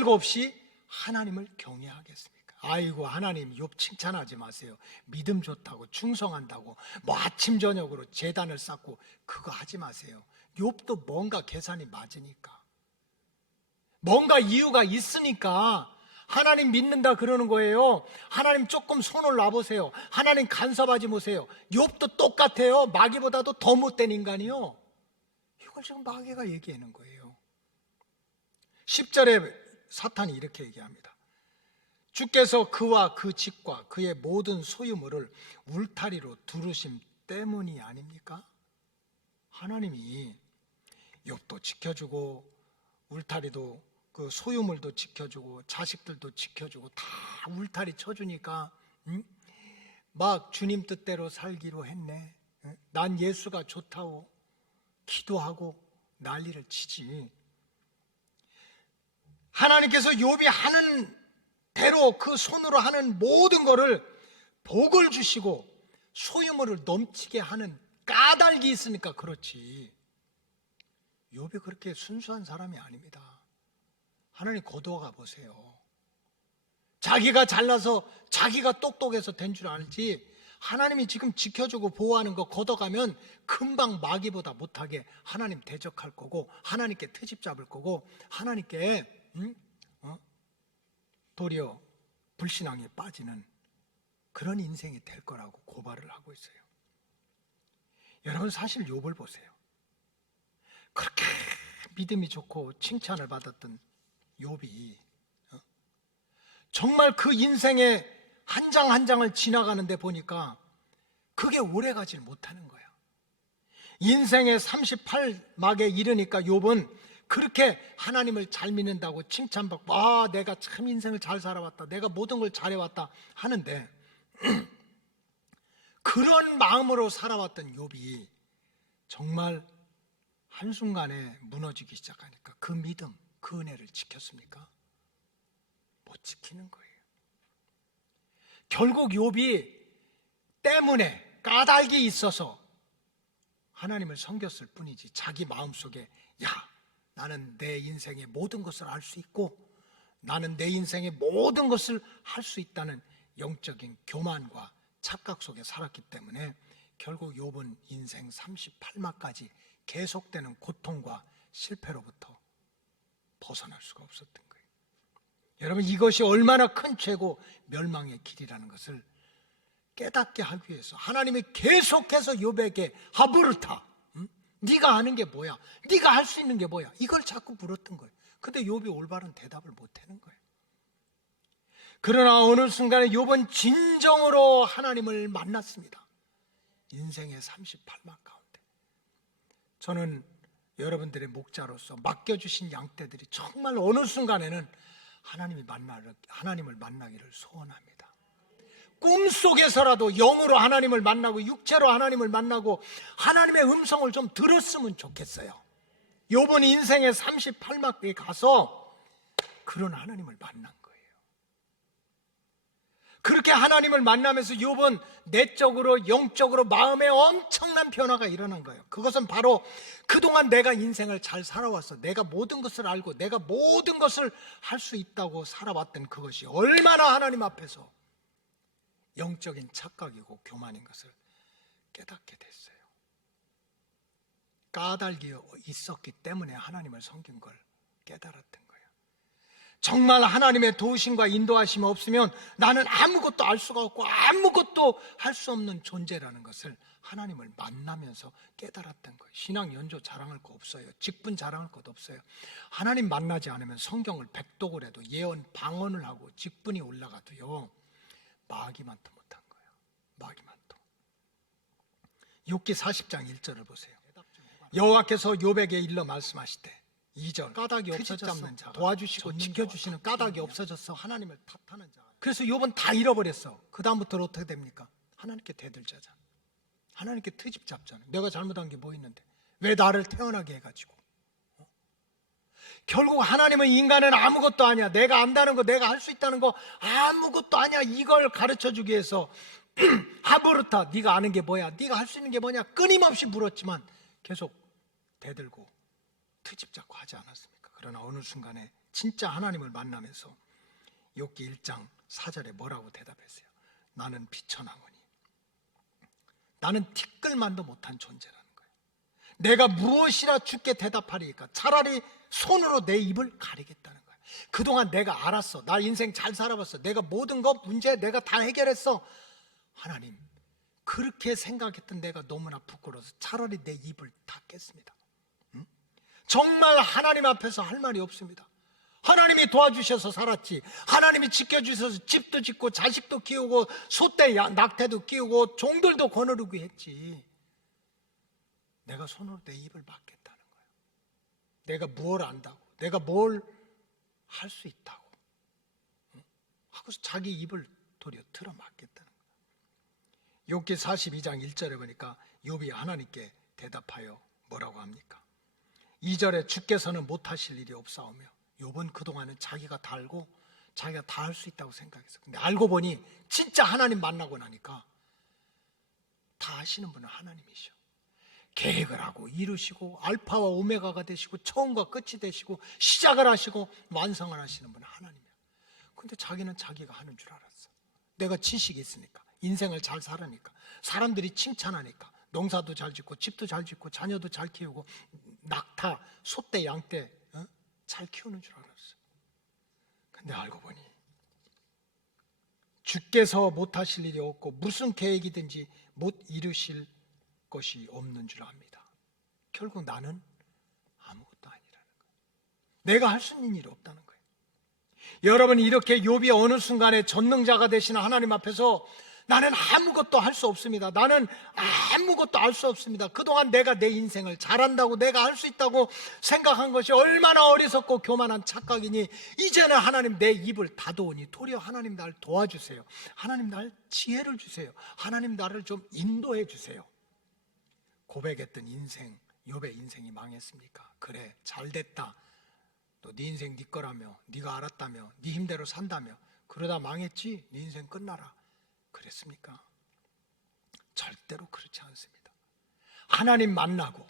없이 하나님을 경외하겠습니까? 아이고 하나님 욥 칭찬하지 마세요. 믿음 좋다고 충성한다고 뭐 아침 저녁으로 제단을 쌓고 그거 하지 마세요. 욥도 뭔가 계산이 맞으니까 뭔가 이유가 있으니까 하나님 믿는다 그러는 거예요. 하나님 조금 손을 놔보세요. 하나님 간섭하지 마세요. 욥도 똑같아요. 마귀보다도 더 못된 인간이요. 이걸 지금 마귀가 얘기하는 거예요. 10절에 사탄이 이렇게 얘기합니다. 주께서 그와 그 집과 그의 모든 소유물을 울타리로 두르심 때문이 아닙니까? 하나님이 욥도 지켜주고 울타리도 그 소유물도 지켜주고 자식들도 지켜주고 다 울타리 쳐주니까 막 주님 뜻대로 살기로 했네. 난 예수가 좋다고 기도하고 난리를 치지. 하나님께서 욥이 하는 대로 그 손으로 하는 모든 것을 복을 주시고 소유물을 넘치게 하는 까닭이 있으니까 그렇지. 욥이 그렇게 순수한 사람이 아닙니다. 하나님 거두어가 보세요. 자기가 잘나서 자기가 똑똑해서 된 줄 알지 하나님이 지금 지켜주고 보호하는 거 걷어가면 금방 마귀보다 못하게 하나님 대적할 거고 하나님께 트집 잡을 거고 하나님께 도리어 불신앙에 빠지는 그런 인생이 될 거라고 고발을 하고 있어요. 여러분 사실 욥을 보세요. 그렇게 믿음이 좋고 칭찬을 받았던 욥이 정말 그 인생의 한 장 한 장을 지나가는데 보니까 그게 오래가질 못하는 거야. 인생의 38막에 이르니까 욥은 그렇게 하나님을 잘 믿는다고 칭찬받고 내가 참 인생을 잘 살아왔다, 내가 모든 걸 잘해왔다 하는데 그런 마음으로 살아왔던 욥이 정말 한순간에 무너지기 시작하니까 그 믿음, 그 은혜를 지켰습니까? 못 지키는 거예요. 결국 욥이 때문에 까닭이 있어서 하나님을 섬겼을 뿐이지 자기 마음속에 나는 내 인생의 모든 것을 알 수 있고 나는 내 인생의 모든 것을 할 수 있다는 영적인 교만과 착각 속에 살았기 때문에 결국 욥은 인생 38마까지 계속되는 고통과 실패로부터 벗어날 수가 없었던 거예요. 여러분, 이것이 얼마나 큰 죄고 멸망의 길이라는 것을 깨닫게 하기 위해서 하나님이 계속해서 욥에게 하부르타, 네가 아는 게 뭐야? 네가 할 수 있는 게 뭐야? 이걸 자꾸 물었던 거예요. 근데 욥이 올바른 대답을 못 하는 거예요. 그러나 어느 순간에 욥은 진정으로 하나님을 만났습니다. 인생의 38막 가운데. 저는 여러분들의 목자로서 맡겨주신 양떼들이 정말 어느 순간에는 하나님을 만나기를 소원합니다. 꿈속에서라도 영으로 하나님을 만나고 육체로 하나님을 만나고 하나님의 음성을 좀 들었으면 좋겠어요. 욥은 인생의 38막에 가서 그런 하나님을 만난 거예요. 그렇게 하나님을 만나면서 욥은 내적으로 영적으로 마음에 엄청난 변화가 일어난 거예요. 그것은 바로 그동안 내가 인생을 잘 살아왔어, 내가 모든 것을 알고 내가 모든 것을 할 수 있다고 살아왔던 그것이 얼마나 하나님 앞에서 영적인 착각이고 교만인 것을 깨닫게 됐어요. 까닭이 있었기 때문에 하나님을 섬긴 걸 깨달았던 거예요. 정말 하나님의 도우심과 인도하심이 없으면 나는 아무것도 알 수가 없고 아무것도 할 수 없는 존재라는 것을 하나님을 만나면서 깨달았던 거예요. 신앙 연조 자랑할 거 없어요. 직분 자랑할 것 없어요. 하나님 만나지 않으면 성경을 백독을 해도 예언 방언을 하고 직분이 올라가도요, 마귀만도 못한 거예요. 마귀만도. 욥기 40장 1절을 보세요. 여호와께서 욥에게 일러 말씀하시되 2절, 까닭이 없어졌어. 도와주시고 지켜주시는 까닭이 없어졌어. 하나님을 탓하는 자. 그래서 욥은 다 잃어버렸어. 그 다음부터는 어떻게 됩니까? 하나님께 대들자잖아. 하나님께 트집 잡잖아. 내가 잘못한 게 뭐 있는데 왜 나를 태어나게 해가지고. 결국 하나님은 인간은 아무것도 아니야, 내가 안다는 거, 내가 할 수 있다는 거 아무것도 아니야, 이걸 가르쳐주기 위해서 하부르타, 네가 아는 게 뭐야, 네가 할 수 있는 게 뭐냐, 끊임없이 물었지만 계속 대들고 트집 잡고 하지 않았습니까? 그러나 어느 순간에 진짜 하나님을 만나면서 욥기 1장 4절에 뭐라고 대답했어요? 나는 비천하오니, 나는 티끌만도 못한 존재라는 거예요. 내가 무엇이나 주께 대답하리까? 차라리 손으로 내 입을 가리겠다는 거예요. 그동안 내가 알았어, 나 인생 잘 살아봤어, 내가 모든 것 문제 내가 다 해결했어. 하나님, 그렇게 생각했던 내가 너무나 부끄러워서 차라리 내 입을 닫겠습니다. 정말 하나님 앞에서 할 말이 없습니다. 하나님이 도와주셔서 살았지, 하나님이 지켜주셔서 집도 짓고 자식도 키우고 소떼 낙태도 키우고 종들도 거느리고 했지. 내가 손으로 내 입을 막겠다는 거예요. 내가 뭘 안다고, 내가 뭘 할 수 있다고 하고서 자기 입을 도리어 틀어 막겠다는 거예요. 욥기 42장 1절에 보니까 욥이 하나님께 대답하여 뭐라고 합니까? 2절에 주께서는 못하실 일이 없사오며, 욥은 그동안은 자기가 다 알고 자기가 다 할 수 있다고 생각했어. 근데 알고 보니 진짜 하나님 만나고 나니까 다 하시는 분은 하나님이셔. 계획을 하고 이루시고 알파와 오메가가 되시고 처음과 끝이 되시고 시작을 하시고 완성을 하시는 분은 하나님이야. 근데 자기는 자기가 하는 줄 알았어. 내가 지식이 있으니까, 인생을 잘 살으니까, 사람들이 칭찬하니까 농사도 잘 짓고 집도 잘 짓고 자녀도 잘 키우고 낙타, 소떼, 양떼 잘 키우는 줄 알았어. 근데 알고 보니 주께서 못하실 일이 없고 무슨 계획이든지 못 이루실 것이 없는 줄 압니다. 결국 나는 아무것도 아니라는 거예요. 내가 할 수 있는 일이 없다는 거예요. 여러분, 이렇게 욥이 어느 순간에 전능자가 되시는 하나님 앞에서 나는 아무것도 할 수 없습니다, 나는 아무것도 알 수 없습니다, 그동안 내가 내 인생을 잘한다고 내가 할 수 있다고 생각한 것이 얼마나 어리석고 교만한 착각이니 이제는 하나님 내 입을 닫아오니 도리어 하나님 나를 도와주세요, 하나님 날 지혜를 주세요, 하나님 나를 좀 인도해 주세요. 고백했던 인생, 욥의 인생이 망했습니까? 그래, 잘됐다, 또 네 인생 네 거라며, 네가 알았다며, 네 힘대로 산다며, 그러다 망했지, 네 인생 끝나라 그랬습니까? 절대로 그렇지 않습니다. 하나님 만나고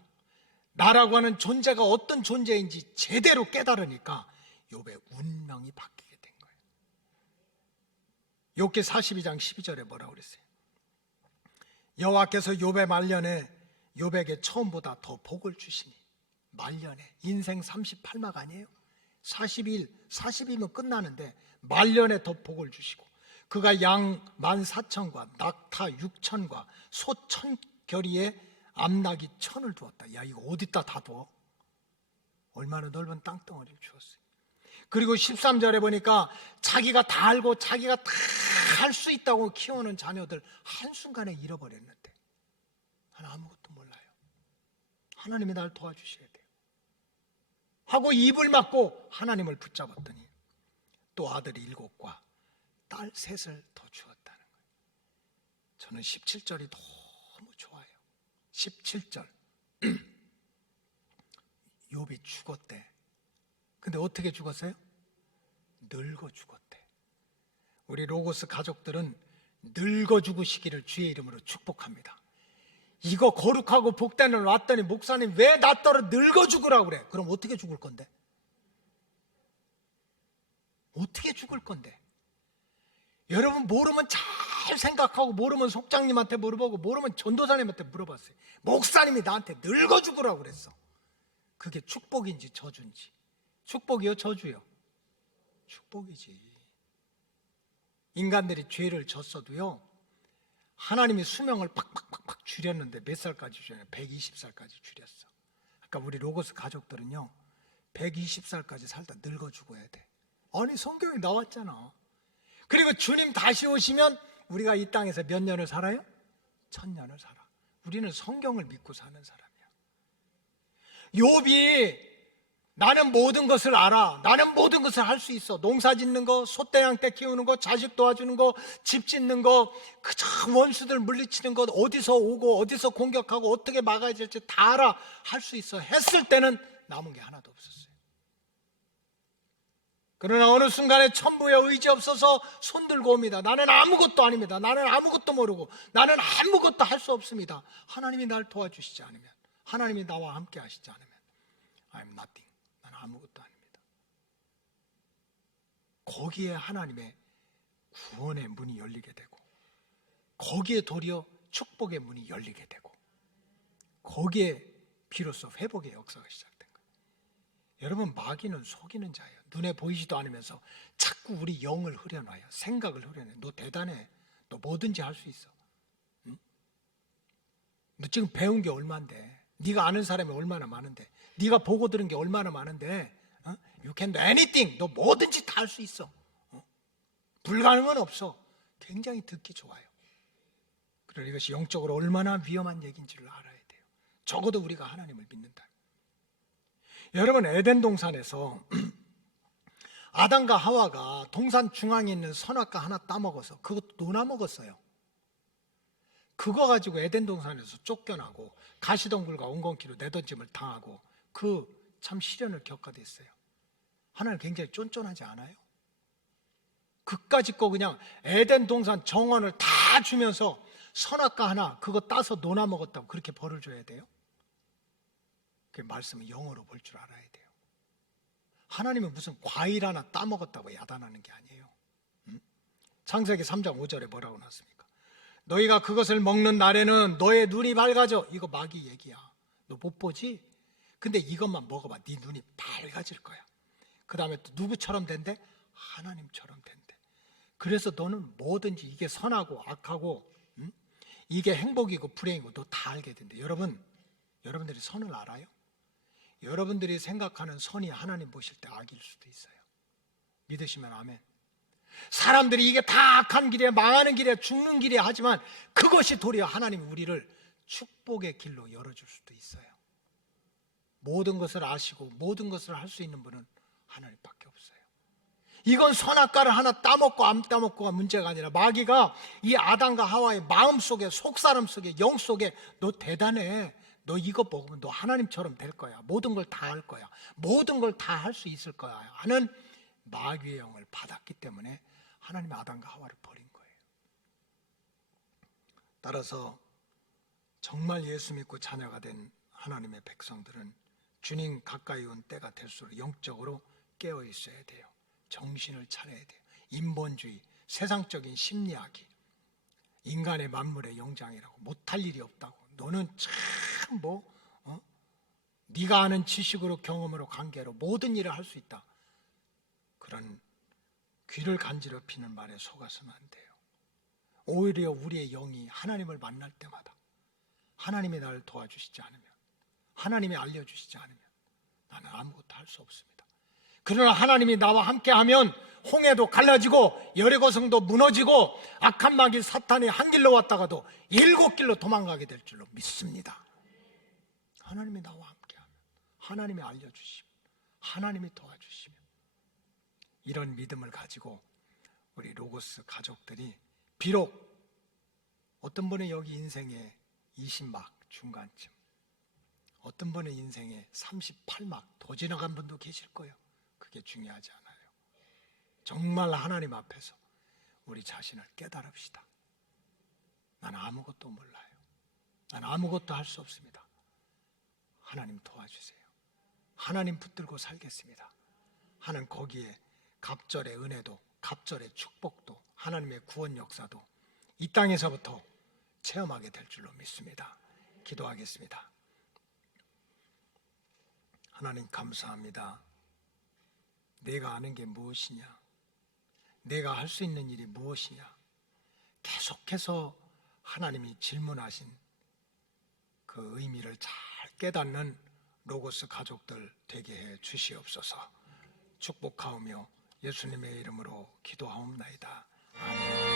나라고 하는 존재가 어떤 존재인지 제대로 깨달으니까 욥의 운명이 바뀌게 된 거예요. 욥기 42장 12절에 뭐라고 그랬어요? 여호와께서 욥의 말년에 욥에게 처음보다 더 복을 주시니, 말년에 인생 38막 아니에요? 40이면 끝나는데 말년에 더 복을 주시고, 그가 양 14,000과 낙타 6,000과 소 1,000결의에 암나귀 1,000을 두었다. 야, 이거 어디다 다 둬? 얼마나 넓은 땅덩어리를 주었어요. 그리고 13절에 보니까 자기가 다 알고 자기가 다 할 수 있다고 키우는 자녀들 한순간에 잃어버렸는데, 하나 아무것도 몰라요. 하나님이 날 도와주셔야 돼요 하고 입을 막고 하나님을 붙잡았더니 또 아들 7과 딸 3을 더 주었다는 거예요. 저는 17절이 너무 좋아요. 17절 욥이 죽었대. 근데 어떻게 죽었어요? 늙어 죽었대. 우리 로고스 가족들은 늙어 죽으시기를 주의 이름으로 축복합니다. 이거 거룩하고 복된을 놨더니 목사님 왜 나 따라 늙어 죽으라고 그래? 그럼 어떻게 죽을 건데? 어떻게 죽을 건데? 여러분 모르면 잘 생각하고, 모르면 속장님한테 물어보고, 모르면 전도사님한테 물어봤어요. 목사님이 나한테 늙어 죽으라고 그랬어. 그게 축복인지 저주인지. 축복이요, 저주요? 축복이지. 인간들이 죄를 졌어도요, 하나님이 수명을 팍팍팍팍 줄였는데 몇 살까지 줄였냐? 120살까지 줄였어. 그러니까 우리 로고스 가족들은요 120살까지 살다 늙어 죽어야 돼. 아니 성경에 나왔잖아. 그리고 주님 다시 오시면 우리가 이 땅에서 몇 년을 살아요? 1000년을 살아. 우리는 성경을 믿고 사는 사람이야. 욥이 나는 모든 것을 알아, 나는 모든 것을 할 수 있어, 농사 짓는 거, 소떼양 떼 키우는 거, 자식 도와주는 거, 집 짓는 거, 그저 원수들 물리치는 것, 어디서 오고 어디서 공격하고 어떻게 막아야 될지 다 알아, 할 수 있어 했을 때는 남은 게 하나도 없었어요. 그러나 어느 순간에 천부에 의지 없어서 손들고 옵니다. 나는 아무것도 아닙니다. 나는 아무것도 모르고, 나는 아무것도 할 수 없습니다. 하나님이 날 도와주시지 않으면, 하나님이 나와 함께 하시지 않으면 I'm nothing. 나는 아무것도 아닙니다. 거기에 하나님의 구원의 문이 열리게 되고, 거기에 도리어 축복의 문이 열리게 되고, 거기에 비로소 회복의 역사가 시작된 거예요. 여러분 마귀는 속이는 자예요. 눈에 보이지도 않으면서 자꾸 우리 영을 흐려놔요. 생각을 흐려놔요. 너 대단해. 너 뭐든지 할 수 있어. 응? 너 지금 배운 게 얼만데, 네가 아는 사람이 얼마나 많은데, 네가 보고 들은 게 얼마나 많은데, You can do anything. 너 뭐든지 다 할 수 있어. 불가능은 없어. 굉장히 듣기 좋아요. 그러나 이것이 영적으로 얼마나 위험한 얘기인지를 알아야 돼요. 적어도 우리가 하나님을 믿는다. 여러분 에덴 동산에서 아담과 하와가 동산 중앙에 있는 선악과 하나 따먹어서 그것도 노나 먹었어요. 그거 가지고 에덴 동산에서 쫓겨나고 가시덩굴과 엉겅퀴로 내던짐을 당하고 그 참 시련을 겪게 됐어요. 하나님 굉장히 쫀쫀하지 않아요? 그까짓 거 그냥 에덴 동산 정원을 다 주면서 선악과 하나 그거 따서 노나 먹었다고 그렇게 벌을 줘야 돼요? 그 말씀은 영어로 볼 줄 알아야 돼요. 하나님은 무슨 과일 하나 따먹었다고 야단하는 게 아니에요. 창세기 3장 5절에 뭐라고 나왔습니까? 너희가 그것을 먹는 날에는 너의 눈이 밝아져. 이거 마귀 얘기야. 너 못 보지? 근데 이것만 먹어봐. 네 눈이 밝아질 거야. 그 다음에 또 누구처럼 된대? 하나님처럼 된대. 그래서 너는 뭐든지 이게 선하고 악하고 이게 행복이고 불행이고 너 다 알게 된대. 여러분들이 선을 알아요? 여러분들이 생각하는 선이 하나님 보실 때 악일 수도 있어요. 믿으시면 아멘. 사람들이 이게 다 악한 길에 망하는 길에 죽는 길에 하지만 그것이 도리어 하나님이 우리를 축복의 길로 열어줄 수도 있어요. 모든 것을 아시고 모든 것을 할 수 있는 분은 하나님밖에 없어요. 이건 선악과를 하나 따먹고 안 따먹고가 문제가 아니라 마귀가 이 아담과 하와의 마음 속에, 속사람 속에, 영 속에 너 대단해, 너 이거 먹으면 너 하나님처럼 될 거야. 모든 걸 다 할 거야. 모든 걸 다 할 수 있을 거야 하는 마귀의 영을 받았기 때문에 하나님이 아담과 하와를 버린 거예요. 따라서 정말 예수 믿고 자녀가 된 하나님의 백성들은 주님 가까이 온 때가 될수록 영적으로 깨어 있어야 돼요. 정신을 차려야 돼요. 인본주의, 세상적인 심리학이 인간의 만물의 영장이라고, 못할 일이 없다고, 너는 참 네가 아는 지식으로, 경험으로, 관계로 모든 일을 할 수 있다, 그런 귀를 간지럽히는 말에 속아서는 안 돼요. 오히려 우리의 영이 하나님을 만날 때마다 하나님이 나를 도와주시지 않으면, 하나님이 알려주시지 않으면 나는 아무것도 할 수 없습니다. 그러나 하나님이 나와 함께하면 홍해도 갈라지고 여리고성도 무너지고 악한 마귀 사탄이 한 길로 왔다가도 7길로 도망가게 될 줄로 믿습니다. 하나님이 나와 함께하면, 하나님이 알려주시면, 하나님이 도와주시면, 이런 믿음을 가지고 우리 로고스 가족들이 비록 어떤 분은 여기 인생의 20막 중간쯤, 어떤 분은 인생의 38막 더 지나간 분도 계실 거예요. 그게 중요하지 않아요. 정말 하나님 앞에서 우리 자신을 깨달읍시다. 난 아무것도 몰라요. 난 아무것도 할 수 없습니다. 하나님 도와주세요. 하나님 붙들고 살겠습니다. 하나님 거기에 갑절의 은혜도, 갑절의 축복도, 하나님의 구원 역사도 이 땅에서부터 체험하게 될 줄로 믿습니다. 기도하겠습니다. 하나님 감사합니다. 내가 아는 게 무엇이냐? 내가 할 수 있는 일이 무엇이냐? 계속해서 하나님이 질문하신 그 의미를 잘 깨닫는 로고스 가족들 되게 해 주시옵소서. 축복하오며 예수님의 이름으로 기도하옵나이다. 아멘.